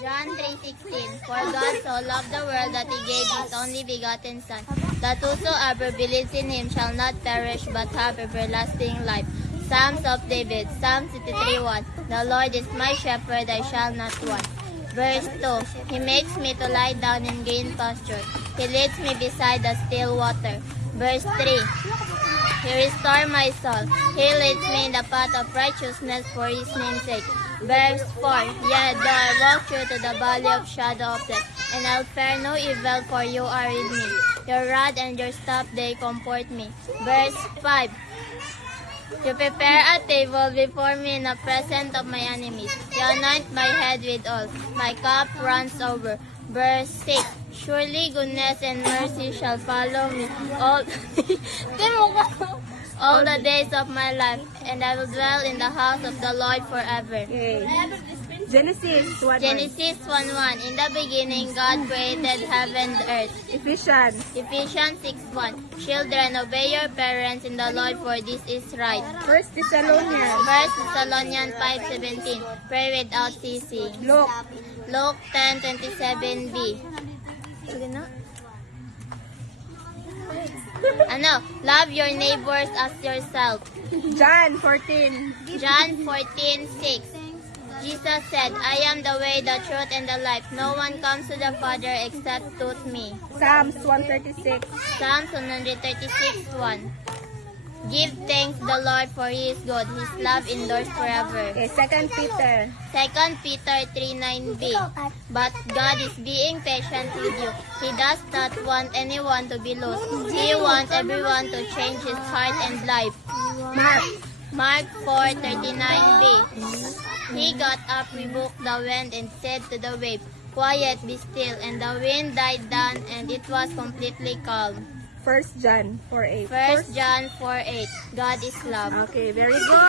John 3:16. For God so loved the world that he gave his only begotten Son, that whosoever believes in him shall not perish but have everlasting life. Psalms of David, Psalm 63:1. The Lord is my shepherd, I shall not want. Verse 2. He makes me to lie down in green pasture. He leads me beside the still water. Verse 3. He restores my soul. He leads me in the path of righteousness for his name's sake. Verse 4. Yea, though I walk through to the valley of shadow of death, and I'll fear no evil, for you are with me. Your rod and your staff, they comfort me. Verse 5. You prepare a table before me in the presence of my enemies. You anoint my head with oil. My cup runs over. Verse 6. Surely goodness and mercy shall follow me all the days of my life, and I will dwell in the house of the Lord forever. Okay. Genesis 1. Genesis 1:1. In the beginning, God created heaven and earth. Ephesians. Ephesians 6:1. Children, obey your parents in the Lord, for this is right. 1 Thessalonians. 1 Thessalonians 5:17. Pray without ceasing. Luke. Luke 10:27b. Sige na. Love your neighbors as yourself. John 14. John 14:6. Jesus said, I am the way, the truth, and the life. No one comes to the Father except through me. Psalms 136. Psalms 136:1. Give thanks to the Lord, for he is good. His love endures forever. Okay, 2 Peter. 2 Peter 3:9b. But God is being patient with you. He does not want anyone to be lost. He wants everyone to change his heart and life. Mark 4:39b. He got up, rebuked the wind, and said to the wave, Quiet, be still. And the wind died down, and it was completely calm. 1 John 4:8. 1 John 4:8. God is love. Okay, very good.